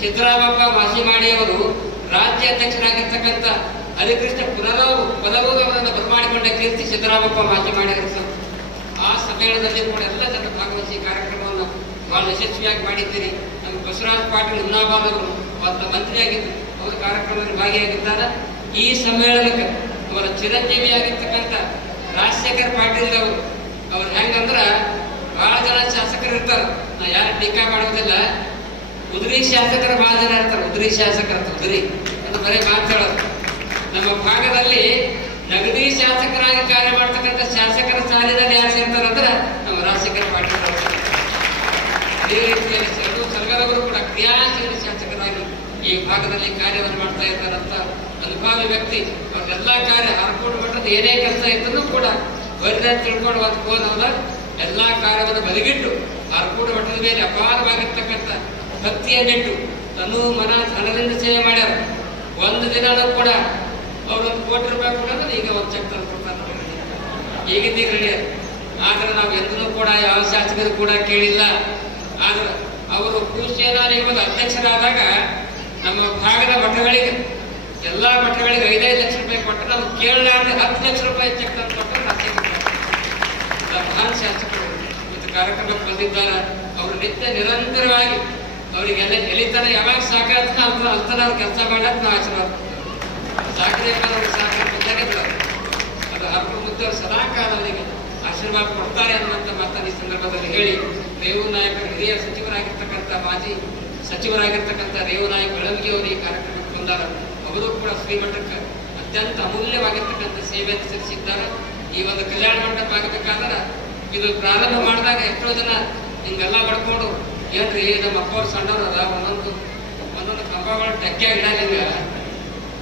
ಸಿದ್ದರಾಮಪ್ಪ ಮಾಸಿಮಾಡಿಯವರು ರಾಜ್ಯ ಅಧ್ಯಕ್ಷರಾಗಿರ್ತಕ್ಕಂಥ ಹರಿಕೃಷ್ಣ ಪುನನೂರು ಅವರನ್ನು ಬರಮಾಡಿಕೊಂಡ ಕೀರ್ತಿ ಸಿದ್ದರಾಮಪ್ಪ ಮಾಸಿಮಾಡಿಯವರು. ಆ ಸಮ್ಮೇಳನದಲ್ಲಿ ಕೂಡ ಎಲ್ಲ ಜನ ಭಾಗವಹಿಸಿ ಕಾರ್ಯಕ್ರಮವನ್ನು ಬಹಳ ಯಶಸ್ವಿಯಾಗಿ ಮಾಡಿದ್ದೀರಿ. ನಮ್ಮ ಬಸವರಾಜ ಪಾಟೀಲ್ ಹುಮ್ನಾಬಾದ್ ಅವರು ಮೊದಲ ಮಂತ್ರಿಯಾಗಿದ್ದು ಅವರ ಕಾರ್ಯಕ್ರಮದಲ್ಲಿ ಭಾಗಿಯಾಗಿದ್ದಾರೆ. ಈ ಸಮ್ಮೇಳನಕ್ಕೆ ಅವರ ಚಿರಂಜೀವಿಯಾಗಿರ್ತಕ್ಕಂಥ ರಾಜಶೇಖರ್ ಪಾಟೀಲ್ ಅವ್ರು ಹೆಂಗಂದ್ರ ಬಹಳ ಜನ ಶಾಸಕರು ಇರ್ತಾರೆ. ನಾ ಯಾರು ಟೀಕಾ ಮಾಡೋದಿಲ್ಲ. ಉದುರಿ ಶಾಸಕರ ಬಹಳ ಜನ ಇರ್ತಾರೆ. ಉದುರಿ ಶಾಸಕರ ಉದುರಿ ಅಂತ ಬರೀ ಮಾತಾಡೋದು. ನಮ್ಮ ಭಾಗದಲ್ಲಿ ನಗದಿ ಶಾಸಕರಾಗಿ ಕಾರ್ಯ ಮಾಡ್ತಕ್ಕಂಥ ಶಾಸಕರ ಸಾಲಿನಲ್ಲಿ ಯಾರು ಸೇರ್ತಾರಂದ್ರೆ ನಮ್ಮ ರಾಜಶೇಖರ್ ಪಾಟೀಲ್ ಅವರು. ಅದೇ ರೀತಿಯಲ್ಲಿ ಸರ್ಕಾರವರು ಕೂಡ ಕ್ರಿಯಾಶೀಲ ಶಾಸಕರಾಗಿ ಈ ಭಾಗದಲ್ಲಿ ಕಾರ್ಯವನ್ನು ಮಾಡ್ತಾ ಇದ್ದಾರಂತ ಅನುಭವಿ ವ್ಯಕ್ತಿ. ಅವ್ರೆಲ್ಲಾ ಕಾರ್ಯ ಆರಕೂಡು ಮಠದ ಏನೇ ಕೆಲಸ ಇದ್ರೂ ಕೂಡ ಬರಿದ ತಿಳ್ಕೊಂಡು ಹೋದವಲ್ಲ ಎಲ್ಲಾ ಕಾರ್ಯವನ್ನು ಬದಿಗಿಟ್ಟು ಆರಕೂಡು ಮಠದ ಮೇಲೆ ಅಪಾರವಾಗಿರ್ತಕ್ಕಂಥ ಭಕ್ತಿಯನ್ನಿಟ್ಟು ತನು ಮನ ಧನದಿಂದ ಸೇವೆ ಮಾಡ್ಯಾರ. ಒಂದು ದಿನನೂ ಕೂಡ ಅವ್ರೊಂದು ಕೋಟಿ ರೂಪಾಯಿ ಕೊಡೋದ್ರೆ ಈಗ ಒಂದು ಚೆಕ್ ತಂದು ಕೊಡ್ತಾರೆ. ಈಗಿದ್ದೀಗ ರೆಡಿಯಾರ. ಆದ್ರೆ ನಾವು ಎಂದೂ ಕೂಡ ಯಾವ ಶಾಸಕರು ಕೂಡ ಕೇಳಿಲ್ಲ. ಆದ್ರೆ ಅವರು ಭೂಸೇನಾ ನಿಗಮದ ಅಧ್ಯಕ್ಷರಾದಾಗ ನಮ್ಮ ಭಾಗದ ಮಠಗಳಿಗೆ ಎಲ್ಲಾ ಮಠಗಳಿಗೆ 5-5 ಲಕ್ಷ ರೂಪಾಯಿ ಕೊಟ್ಟು ನಾವು ಕೇಳಲಾರ್ದೆ 10 ಲಕ್ಷ ರೂಪಾಯಿ ಚೆಕ್ ತಂದು ಕೊಟ್ಟು ಮಹಾನ್ ಶಾಸಕರು ಮತ್ತು ಕಾರ್ಯಕ್ರಮಕ್ಕೆ ಬಂದಿದ್ದಾರೆ. ಅವರು ನಿತ್ಯ ನಿರಂತರವಾಗಿ ಅವರಿಗೆಲ್ಲ ಎಲಿತನ ಯಾವಾಗ ಸಾಕಾಗ್ತದೆ ಅಂತನ ಅವ್ರು ಕೆಲಸ ಮಾಡಕ್ ನಾವು ಆಶೀರ್ವಾದ ಸಾಕ್ರಿ ಅವರು ಸಾಕ್ರಿ ಬಂದಾಗ ಅದು ಹರಕು ಮುದ್ದವರು ಸದಾ ಕಾಲ ಅವರಿಗೆ ಆಶೀರ್ವಾದ ಕೊಡ್ತಾರೆ ಅನ್ನುವಂಥ ಮಾತನ್ನು ಈ ಸಂದರ್ಭದಲ್ಲಿ ಹೇಳಿ, ರೇವು ನಾಯಕರು ಹಿರಿಯ ಸಚಿವರಾಗಿರ್ತಕ್ಕಂಥ ಮಾಜಿ ಸಚಿವರಾಗಿರ್ತಕ್ಕಂಥ ರೇವು ನಾಯಕ ಬೆಳವಣಿಗೆ ಅವರು ಈ ಕಾರ್ಯಕ್ರಮಕ್ಕೆ ಬಂದಾರ. ಅವರು ಕೂಡ ಶ್ರೀಮಠಕ್ಕೆ ಅತ್ಯಂತ ಅಮೂಲ್ಯವಾಗಿರ್ತಕ್ಕಂಥ ಸೇವೆಯನ್ನು ಸಲ್ಲಿಸಿದ್ದಾರೆ. ಈ ಒಂದು ಕಲ್ಯಾಣ ಮಂಟಪ ಆಗಬೇಕಾದ್ರೆ ಇದು ಪ್ರಾರಂಭ ಮಾಡಿದಾಗ ಎಷ್ಟೋ ಜನ ಹಿಂಗೆಲ್ಲ ಬಡ್ಕೊಂಡು ಏನ್ರಿ ನಮ್ಮ ಅಪ್ಪವ್ರು ಸಣ್ಣವ್ರದ ಒಂದೊಂದು ಕಂಬಗಳು ಟೆಕ್ಕೆ ಇಡಲಿಂಗ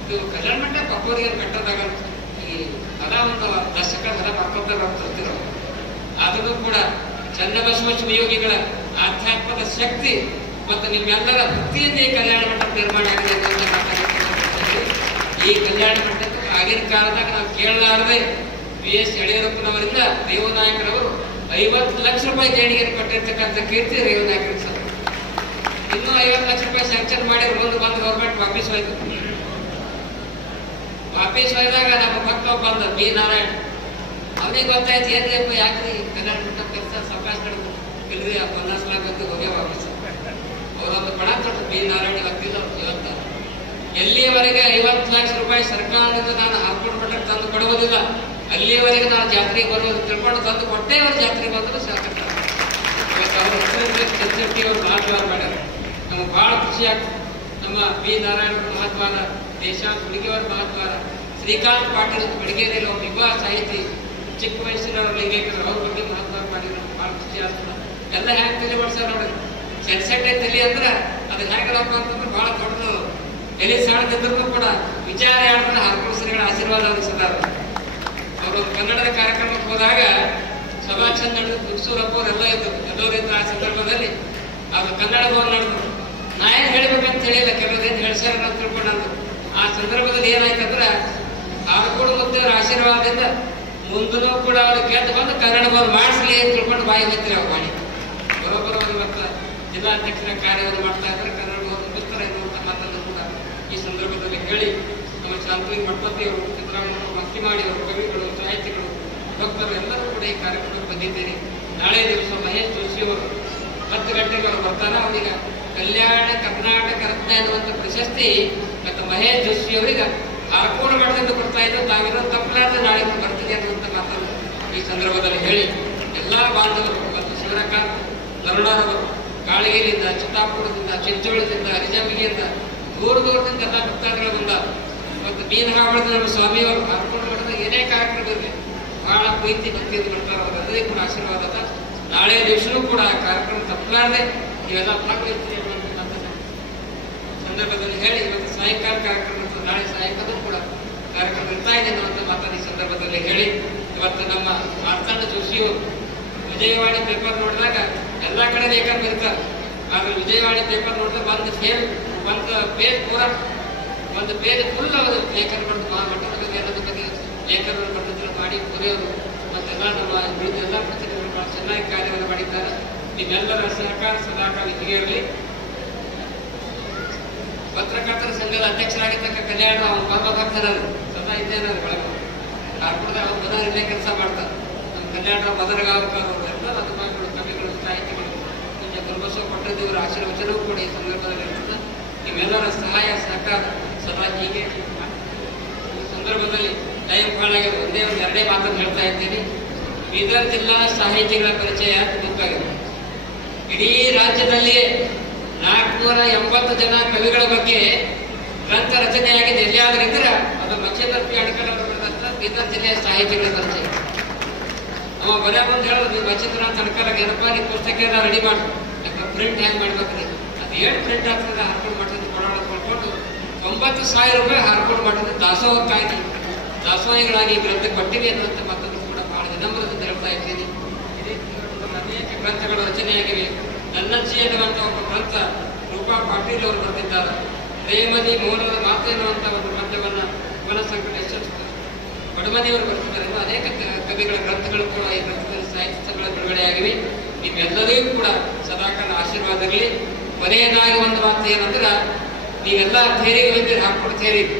ಇದು ಕಲ್ಯಾಣ ಮಂಟಪ ಅಪ್ಪವರಿಗೆ ಕಟ್ಟೋದಾಗ ಈ ಹಲ ಒಂದು ದಶಕ ಹಲ ಹಾಕೋದಾಗ ತರ್ತಿರೋ ಆದರೂ ಕೂಡ ಚನ್ನಬಸವ ಶಿವಯೋಗಿಗಳ ಆಧ್ಯಾತ್ಮದ ಶಕ್ತಿ ಮತ್ತು ನಿಮ್ಮೆಲ್ಲರ ಭಕ್ತಿಯಿಂದ ಈ ಕಲ್ಯಾಣ ಮಂಟಪ ನಿರ್ಮಾಣ ಆಗಿದೆ ಅಂತ ಮಾತಾಡ್ತಾರೆ. ಈ ಕಲ್ಯಾಣ ಮಂಟಪ ಆಗಿನ ಕಾಲದಾಗ ನಾವು ಕೇಳಲಾರದೆ BS ಯಡಿಯೂರಪ್ಪನವರಿಂದ ರೇವನಾಯಕರವರು 50 ಲಕ್ಷ ರೂಪಾಯಿ ದೇಣಿಗೆಯನ್ನು ಕೊಟ್ಟಿರ್ತಕ್ಕಂಥ ಕೀರ್ತಿ ರೇವನಾಯಕರಿಗೆ ಸರ್. ಇನ್ನೂ 50 ಲಕ್ಷ ರೂಪಾಯಿ ಸ್ಯಾಂಕ್ಷನ್ ಮಾಡಿ ಒಂದು ಗೌರ್ಮೆಂಟ್ ವಾಪಸ್ ಹೋಯ್ತು. ವಾಪಸ್ ಹೋಯ್ದಾಗ ನಮ್ಮ ಭಕ್ತ ಬಂದ ಬಿ ನಾರಾಯಣ್, ಅವನಿಗೆ ಗೊತ್ತಾಯ್ತು ಏನ್ರಿಪ್ಪ ಯಾಕ್ರಿ ಕಲ್ಯಾಣ ಮಂಟಪ ಕೆಲಸ ಸಾವಕಾಶ ನಡೆದು ಇಲ್ರಿ 50 ಲಕ್ಷ ಬಂದು ಹೋಗೇ ವಾಪಸ್. ಅವರೊಂದು ಪಣ ತೊಟ್ಟು ಬಿ ನಾರಾಯಣ ಆಗ್ತಿಲ್ಲ ಇವತ್ತ ಎಲ್ಲಿಯವರೆಗೆ 50 ಲಕ್ಷ ರೂಪಾಯಿ ಸರ್ಕಾರದಿಂದ ನಾನು ಹಾರ್ಕೊಂಡು ಮಟ್ಟಕ್ಕೆ ತಂದು ಕೊಡುವುದಿಲ್ಲ, ಅಲ್ಲಿಯವರೆಗೆ ನಾನು ಜಾತ್ರೆಗೆ ಬರುವುದು ತಿಳ್ಕೊಂಡು ತಂದು ಕೊಟ್ಟೆ ಅವ್ರ ಜಾತ್ರೆಗೆ ಬಂದರೂ ಸಾಕಂತ ಇವತ್ತು ಅವರು ಚರ್ಚೆ ಅವರು ಮಹತ್ವ ಮಾಡ್ಯಾರ. ನಮಗೆ ಬಹಳ ಖುಷಿ ಆಗ್ತದೆ. ನಮ್ಮ ಬಿ ನಾರಾಯಣ ಮಹತ್ವದ, ದೇಶಾಂತ್ ಹುಡುಗಿಯವರ ಮಹತ್ವದ, ಶ್ರೀಕಾಂತ್ ಪಾಟೀಲ್ ಬಡಗೇರಿಯಲ್ಲಿ ಒಬ್ಬ ಯುವ ಸಾಹಿತಿ, ಚಿಕ್ಕ ವಯಸ್ಸಿನವರು ಲಿಂಗೈಕ್ಯರು ಅವ್ರ ಬಗ್ಗೆ ಮಹತ್ವ ಮಾಡಿದ್ರು. ಬಹಳ ಖುಷಿ ಆಗ್ತದೆ. ಎಲ್ಲ ಹ್ಯಾಂಗೆ ತಲೆ ಮಾಡ್ಸಾರ ನೋಡಿ, ಸೆನ್ಸೆಟ್ಟೆ ತಲೆ ಅಂದ್ರೆ ಅದು ಹೇಗಪ್ಪ ಅಂತಂದ್ರೆ ಬಹಳ ದೊಡ್ಡದು. ಎಲ್ಲಿ ಸಣ್ಣದಿದ್ರು ಕೂಡ ವಿಚಾರ ಹೇಳಿದ್ರೆ ಹರ್ಕೊಂಡು ಶ್ರೀಗಳ ಆಶೀರ್ವಾದ ಅವ್ರಿಗೆ ಸದಾರ. ಅವರು ಕನ್ನಡದ ಕಾರ್ಯಕ್ರಮಕ್ಕೆ ಹೋದಾಗ ಸಭಾಚಂದ ನಡೆದು ದುಡ್ಸೂರಪ್ಪ ಅವರೆಲ್ಲ ಇದ್ರು. ಎಲ್ಲರಿದ್ರು ಆ ಸಂದರ್ಭದಲ್ಲಿ ಅದು ಕನ್ನಡ ಭವನ ನಡೆದ್ರು. ನಾ ಏನು ಹೇಳ್ಬೇಕಂತ ಹೇಳಿಲ್ಲ, ಕೆಲವರೇನು ಹೇಳ್ಸಾರ ಅಂತ ತಿಳ್ಕೊಂಡಂದ್ರು. ಆ ಸಂದರ್ಭದಲ್ಲಿ ಏನಾಯ್ತಂದ್ರೆ ಆರ್ಕೋಡು ಮುದ್ದರ ಆಶೀರ್ವಾದದಿಂದ ಮುಂದೂ ಕೂಡ ಅವ್ರು ಗೆದ್ದು ಬಂದು ಕನ್ನಡ ಭವನ ಮಾಡಿಸ್ಲಿ ಅಂತ ತಿಳ್ಕೊಂಡು ಬಾಯಿ ಬರ್ತೀರಿ ಅವ್ರು ಮಾಡಿ ಬರೋಬ್ಬರ ಇವತ್ತು ಜಿಲ್ಲಾಧ್ಯಕ್ಷರ ಕಾರ್ಯವನ್ನು ಮಾಡ್ತಾ ಇದ್ದಾರೆ. ಕನ್ನಡ ಭವನ ಬಿಸ್ತರ ಎನ್ನುವಂಥ ಮಾತನ್ನು ಕೂಡ ಈ ಸಂದರ್ಭದಲ್ಲಿ ಹೇಳಿ ನಮ್ಮ ಶಾಂತಿ ಮಠಪತಿಯವರು, ಸಿದ್ದರಾಮಯ್ಯ ಮಕ್ಕಿಮಾಡಿ ಅವರು, ಕವಿಗಳು, ಸಾಹಿತಿಗಳು, ಭಕ್ತರು ಎಲ್ಲರೂ ಕೂಡ ಈ ಕಾರ್ಯಕ್ರಮಕ್ಕೆ ಬಂದಿದ್ದೇನೆ. ನಾಳೆ ದಿವಸ ಮಹೇಶ್ ಜೋಶಿಯವರು 10 ಗಂಟೆಗೆ ಅವರು ಬರ್ತಾರೆ. ಅವರಿಗೆ ಕಲ್ಯಾಣ ಕರ್ನಾಟಕ ರತ್ನ ಎನ್ನುವಂಥ ಪ್ರಶಸ್ತಿ ಮತ್ತು ಮಹೇಶ್ ಜೋಶಿಯವರಿಗೆ ಆರ್ಕೋಡು ಮಠದಿಂದ ಕೊಡ್ತಾ ಇದ್ದು. ತಾವಿರೋ ತಪ್ಪಲಾರ್ದು ನಾಳೆ ಬರ್ತಿದೆ ಅನ್ನುವಂಥ ಮಾತನ್ನು ಈ ಸಂದರ್ಭದಲ್ಲಿ ಹೇಳಿ ಎಲ್ಲ ಬಾಂಧವರು ಮತ್ತು ಶಿವರಕಾಂತ್ ನರುಣರವರು ಕಾಳಗಿರಿಯಿಂದ, ಚಿತ್ತಾಪುರದಿಂದ, ಚಿಂಚೋಳದಿಂದ, ಅರಿಜಾಮಿಗೆಯಿಂದ ದೂರದಿಂದ ಎಲ್ಲ ಭಕ್ತಾದಿಗಳು ಬಂದ ಮತ್ತು ಮೀನಹಾವಳದ ನಮ್ಮ ಸ್ವಾಮಿಯವರು ಆರ್ಕೋಡು ಮಠದ ಏನೇ ಕಾರ್ಯಕ್ರಮ ಇರಲಿ ಬಹಳ ಪ್ರೀತಿ ಭಕ್ತಿಯಿಂದ ಬರ್ತಾರೆ. ಅವರಲ್ಲೇ ಕೂಡ ಆಶೀರ್ವಾದ. ನಾಳೆ ದಿವಸನೂ ಕೂಡ ಕಾರ್ಯಕ್ರಮ ತಪ್ಪಲಾರದೆ ನೀವೆಲ್ಲ ಭಾಗವಹಿಸ್ತೀರಿ ಅನ್ನುವಂಥ ಮಾತನ್ನು ಸಂದರ್ಭದಲ್ಲಿ ಹೇಳಿ ಇವತ್ತು ಸಾಯಂಕಾಲ ಕಾರ್ಯಕ್ರಮ, ನಾಳೆ ಸಾಯಂಕಾಲ ಕೂಡ ಕಾರ್ಯಕ್ರಮ ಇರ್ತಾ ಇದೆ ಅನ್ನುವಂಥ ಮಾತನ್ನು ಈ ಸಂದರ್ಭದಲ್ಲಿ ಹೇಳಿ ಇವತ್ತು ನಮ್ಮ ಮಾರ್ತಾಂಡ ಜೋಶಿಯವರು ವಿಜಯವಾಣಿ ಪೇಪರ್ ನೋಡಿದಾಗ ಎಲ್ಲ ಕಡೆ ಲೇಖನ ಇರ್ತಾರೆ. ಆದ್ರೆ ವಿಜಯವಾಣಿ ಪೇಪರ್ ನೋಡಿದಾಗ ಒಂದು ಪೇಜ್ ಪೂರ ಒಂದು ಪೇಜ್ ಫುಲ್ ಅವರು ಲೇಖನ ಬರೆದು ಮಠದ ಬಗ್ಗೆ ಎಲ್ಲದ ಬಗ್ಗೆ ಲೇಖನವನ್ನು ಬರೆದು ಮಾಡಿ ಬರೆಯೋದು ಮತ್ತೆಲ್ಲ ನಮ್ಮ ವಿವಿಧ ಎಲ್ಲ ಪ್ರತಿನಿಧಿಗಳು ಬಹಳ ಚೆನ್ನಾಗಿ ಕಾರ್ಯವನ್ನು ಮಾಡಿದ್ದಾರೆ. ನಿಮ್ಮೆಲ್ಲರ ಸಹಕಾರ ಸದಾಕಾಲ ಇರಲಿ. ಪತ್ರಕರ್ತರ ಸಂಘದ ಅಧ್ಯಕ್ಷರಾಗಿದ್ದಕ್ಕ ಕಲ್ಯಾಣ ಅವನ ಪರಮ ಭಕ್ತರರು ಸದಾ ಇದ್ದೇನೆ ಬೆಳಗ್ಗೆ ಕಾರ್ಪುರದ ಅವ್ರು ಮದರ್ ಇಲ್ಲೇ ಕೆಲಸ ಮಾಡ್ತಾರೆ. ನಮ್ಮ ಕಲ್ಯಾಣ ಮದರಗಾವಕರು ಎಲ್ಲ ಅಭಿಮಾನಿಗಳು, ಕವಿಗಳು, ಸಾಹಿತಿಗಳು, ಮುಂಚೆ ಗುರುಬಸವ ಕೊಟ್ಟದೇವರ ಆಶೀರ್ವಚನವೂ ಕೂಡ ಈ ಸಂದರ್ಭದಲ್ಲಿ ಇರ್ತದೆ. ನಿಮ್ಮೆಲ್ಲರ ಸಹಾಯ ಸಹಕಾರ ಸದಾ ಹೀಗೆ. ಈ ಸಂದರ್ಭದಲ್ಲಿ ಟೈಮ್ ಹಾಳಾಗಿದೆ. ಒಂದೇ ಒಂದು ಎರಡೇ ಮಾತನ್ನು ಹೇಳ್ತಾ ಇದ್ದೀನಿ. ಬೀದರ್ ಜಿಲ್ಲಾ ಸಾಹಿತಿಗಳ ಪರಿಚಯ ಬೇಕಾಗಿದೆ. ಇಡೀ ರಾಜ್ಯದಲ್ಲಿ 480 ಜನ ಕವಿಗಳ ಬಗ್ಗೆ ಗ್ರಂಥ ರಚನೆಯಾಗಿದೆ. ಎಲ್ಲಿಯಾದ್ರೂ ಇದ್ರೆ ಅದು ಲಕ್ಷೇಂದ್ರ ಪಿ ಅಡ್ಕಲ್ ಅವರು ಬರೆದಂತ ಬೀದರ್ ಜಿಲ್ಲೆಯ ಸಾಹಿತಿಗಳ ಪರಿಚಯ. ಅವ ಬರ ಬಂದು ಹೇಳೋದು, ನೀವು ಲಕ್ಷೇಂದ್ರನಾಥ್ ಅಡ್ಕಲ್ ಏನಪ್ಪ ನೀವು ಪುಸ್ತಕ ಎಲ್ಲ ರೆಡಿ ಮಾಡಿ ಪ್ರಿಂಟ್ ಹ್ಯಾಂಗ್ ಮಾಡ್ಬೇಕ್ರಿ, ಅದು 7 ಪ್ರಿಂಟ್ ಆಗ್ತದೆ ಹಾರ್ಕೊಂಡು ಮಾಡಿದ್ದು ಕೊಡ್ಕೊಂಡು 90,000 ರೂಪಾಯಿ ಹಾರ್ಕೊಂಡು ಮಾಡಿದ್ದು ದಾಸೋಹಕ್ಕಾಗಿ ದಾಸೋಹಿಗಳಾಗಿ ಗ್ರಂಥ ಕೊಟ್ಟಿವೆ ಅನ್ನುವಂಥ ಮಾತನ್ನು ಕೂಡ ಬಹಳ ವಿನಮ್ರದಿಂದ ಹೇಳ್ತಾ ಇದ್ದೀನಿ. ಅನೇಕ ಗ್ರಂಥಗಳು ರಚನೆಯಾಗಿವೆ. ನನ್ನಜ್ಜಿ ಎನ್ನುವಂಥ ಒಬ್ಬ ಗ್ರಂಥ ರೂಪಾ ಪಾಟೀಲ್ ಅವರು ಬರೆದಿದ್ದಾರೆ. ಪ್ರೇಮದಿ ಮೌನದ ಮಾತು ಎನ್ನುವಂಥ ಒಂದು ಗ್ರಂಥವನ್ನು ವನ ಸಂಕಟ ಬಡಮನಿಯವರು ಬರೆದಿದ್ದಾರೆ. ಅನೇಕ ಕವಿಗಳ ಗ್ರಂಥಗಳು ಕೂಡ ಈ ಗ್ರಂಥದಲ್ಲಿ ಸಾಹಿತ್ಯಗಳ ಬಿಡುಗಡೆಯಾಗಿವೆ. ನಿಮ್ಮೆಲ್ಲರಿಗೂ ಕೂಡ ಸದಾಕಾಲ ಆಶೀರ್ವಾದ ಇರಲಿ. ಕೊನೆಯದಾಗಿ ಒಂದು ಮಾತು ಏನಂದ್ರೆ, ನೀವೆಲ್ಲ ಥೇರಿಗೆ ಬಂದಿರಿ, ಹಾಕ್ಬಿಟ್ಟು ಥೇರಿಗೆ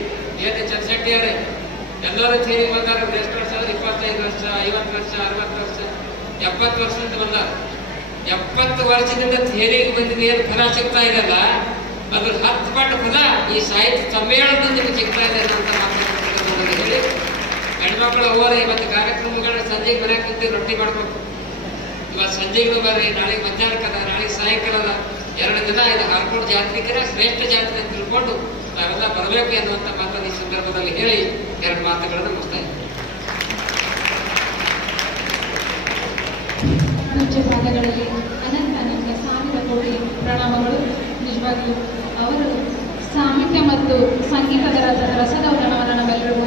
ಏನು ಚರ್ಚೆಟ್ಟಿಯವರೇ ಎಲ್ಲರೂ ಥೇರಿಗೆ ಬಂದಾರೆ. ಎಷ್ಟು ವರ್ಷ ಅಂದ್ರೆ 25 ವರ್ಷ, 50 ವರ್ಷ, 60 ವರ್ಷ, 70 ವರ್ಷದಿಂದ ಬಂದಾರ. 70 ವರ್ಷದಿಂದ ಥೇರಿಗೆ ಬಂದಿದ್ದು ಏನು ಫಲ ಸಿಗ್ತಾ ಇದೆಯಲ್ಲ, ಅದ್ರ 10 ಪಟ್ಟು ಫಲ ಈ ಸಾಹಿತ್ಯ ಸಮ್ಮೇಳನದಿಂದ ನಿಮಗೆ ಸಿಗ್ತಾ ಇದೆ ಅಂತ ಮಾತಾಡ್ತಾರೆ ಹೇಳಿ. ಹೆಣ್ಮಕ್ಳು ಹೋರಿ ಇವತ್ತು ಕಾರ್ಯಕ್ರಮಗಳ ಸಂಜೆಗೆ ಮನೆಗೆ ಕುಂತು ರೊಟ್ಟಿ ಮಾಡ್ಬೇಕು. ಇವತ್ತು ಸಂಜೆಗೂ ಬರ್ರಿ, ನಾಳೆಗೆ ಮಧ್ಯಾಹ್ನಕ್ಕದ, ನಾಳೆಗೆ ಸಾಯಂಕಾಲದ 2 ದಿನ ಇದು ಹಾರ್ಕೋಡು ಜಾತ್ರೆಗೆ ಶ್ರೇಷ್ಠ ಜಾತ್ರೆ ಅಂತ ತಿಳ್ಕೊಂಡು ನಾವೆಲ್ಲ ಬರಬೇಕು ಎನ್ನುವಂಥ ಮಾತನ್ನು ಈ ಸಂದರ್ಭದಲ್ಲಿ ಹೇಳಿ 2 ಮಾತುಗಳನ್ನು ಮುಗಿಸ್ತಾ ಇದ್ದೀನಿ. ಪೂಜ್ಯ ಪಾದಗಳಲ್ಲಿ ಅನಂತ 1000 ಕೋಟಿ ಪ್ರಣಾಮಗಳು. ನಿಜವಾಗ್ಲೂ ಅವರು ಸಾಹಿತ್ಯ ಮತ್ತು ಸಂಗೀತದ ರಸದೌತಣವನ್ನು ನಾವೆಲ್ಲರಿಗೂ